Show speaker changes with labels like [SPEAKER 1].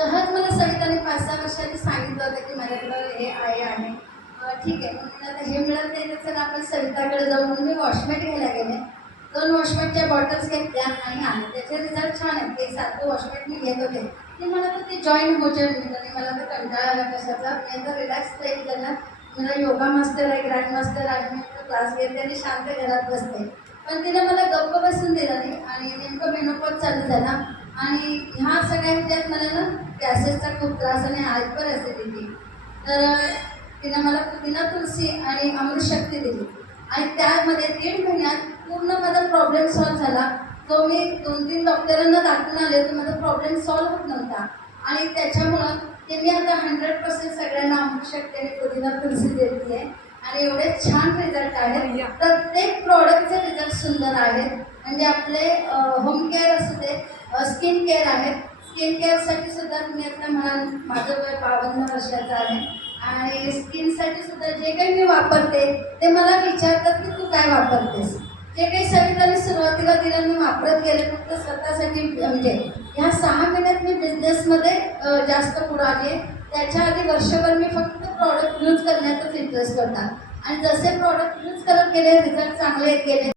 [SPEAKER 1] सहज मला सविताने पाच सहा वर्षांनी सांगितलं होतं की माझ्याकडं हे आहे आणि ठीक आहे. मग आता हे मिळत नाही तर आपण सविताकडे जाऊ. म्हणून मी वॉशमेट घ्यायला गेले. दोन वॉशमेटच्या बॉटल्स घेतल्या आणि आले त्याचे रिझल्ट छान आहेत. ते सारखं वॉशमेट मी घेत होते. ते मला तर ते जॉईन होचे आणि मला तर कंटाळा आला कशाचा. मी आता रिलॅक्स राहील त्यांना मला योगा मास्टर आहे ग्रँड मास्टर आहे. मी क्लास घेते आणि शांत घरात बसते. पण तिने मला गप्प बसून दिलं नाही. आणि नेमकं मेनोपॉज चालू झाला. आणि ह्या सगळ्या ह्याच्यात मला ना गॅसेसचा खूप त्रास आणि हायपर ॲसिडिटी तर तिनं मला पुदिना तुलसी आणि अमृतशक्ती दिली. आणि त्यामध्ये दीड महिन्यात पूर्ण माझा प्रॉब्लेम सॉल्व्ह झाला. तो मी दोन तीन डॉक्टरांना दाखवून आले तर माझा प्रॉब्लेम सॉल्व्ह होत नव्हता. आणि त्याच्यामुळं ते मी आता हंड्रेड पर्सेंट सगळ्यांना अमृतशक्ती आणि पुदिना तुलसी देते. आहे आणि एवढे छान रिझल्ट आहेत. प्रत्येक प्रॉडक्टचे रिझल्ट सुंदर आहेत. म्हणजे आपले होम केअर असू दे स्किन केअर आहेत. स्किन केअरसाठी सुद्धा तुम्ही आता म्हणाल माझं वय बावन्न वर्षाचं आहे. आणि स्किनसाठी सुद्धा जे काही मी वापरते ते मला विचारतात की तू काय वापरतेस? जे काही सविताने सुरुवातीला दिलं मी वापरत गेले फक्त स्वतःसाठी म्हणजे ह्या सहा महिन्यात मी बिझनेसमध्ये जास्त पुढे आले त्याच्या आधी वर्षभर मी फक्त प्रॉडक्ट यूज करण्यातच इंटरेस्ट होता. आणि जसे प्रॉडक्ट यूज करत गेले रिझल्ट चांगले येत गेले.